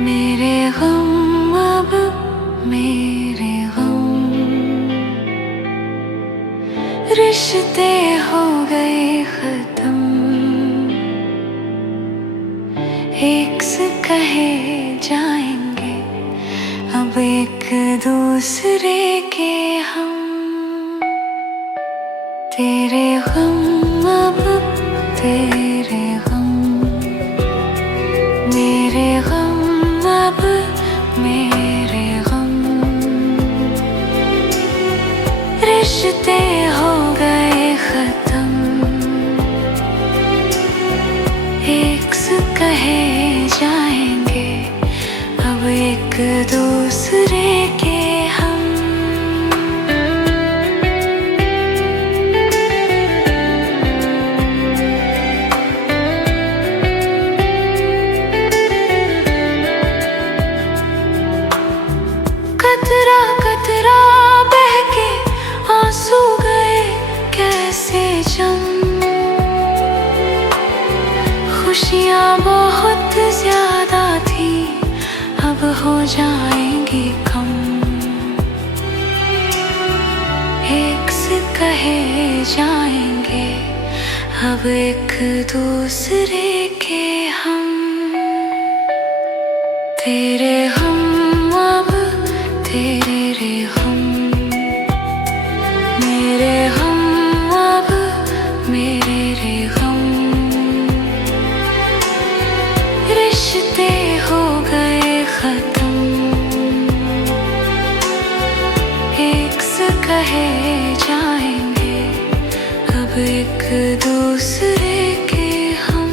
मेरे गम अब मेरे गम, रिश्ते हो गए खत्म। एक से कहे जाएंगे अब एक दूसरे के हम। तेरे गम अब तेरे गम, मेरे गम अब मेरे गम, रिश्ते हो गए खत्म। एक से कहे जाएंगे अब एक दूसरे के हम। कतरा कतरा बह के आंसू गए कैसे जम। खुशियाँ बहुत ज्यादा थी अब हो जाएंगी कम। एक से कहे जाएंगे अब एक दूसरे के हम। तेरे हम अब तेरे हम, मेरे हम अब मेरे हम, रिश्ते हो गए खत्म। एक से कहे जाएंगे अब एक दूसरे के हम।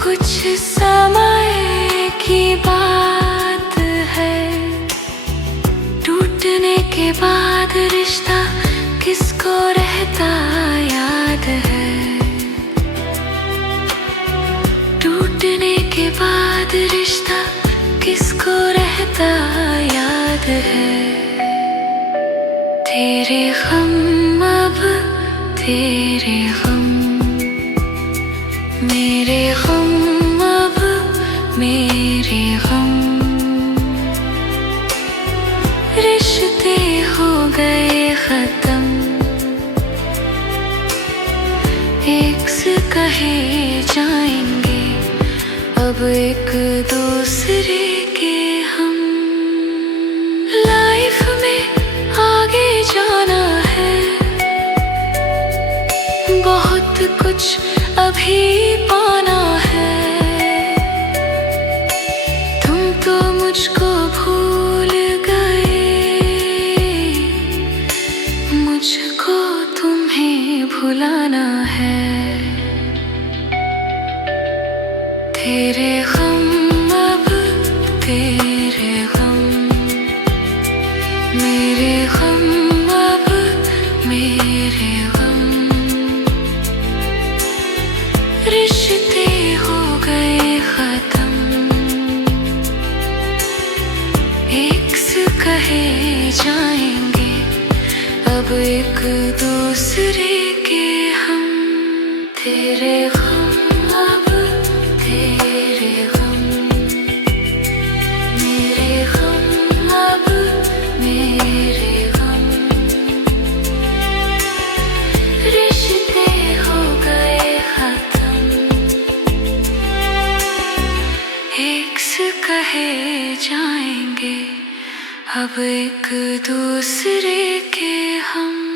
कुछ समय की बात है, टूटने के बाद रिश्ता किसको रहता याद है। टूटने के बाद रिश्ता किसको रहता याद है। तेरे गम अब तेरे गम, मेरे गम अब मेरे गम, रिश्ते हो गए खत्म। एक से कहे जाएंगे अब एक दूसरे के हम। लाइफ में आगे जाना है, बहुत कुछ अभी पाना है। तुम तो मुझको भूल गए, मुझको तुम्हें भुलाना है। तेरे गम अब तेरे गम, मेरे गम अब मेरे गम, रिश्ते हो गए खत्म। एक से कहे जाएंगे अब एक दूसरे के हम। तेरे गम अब तेरे गम, मेरे गम अब मेरे गम, रिश्ते हो गए खत्म। एक से कहे जाएंगे अब एक दूसरे के हम।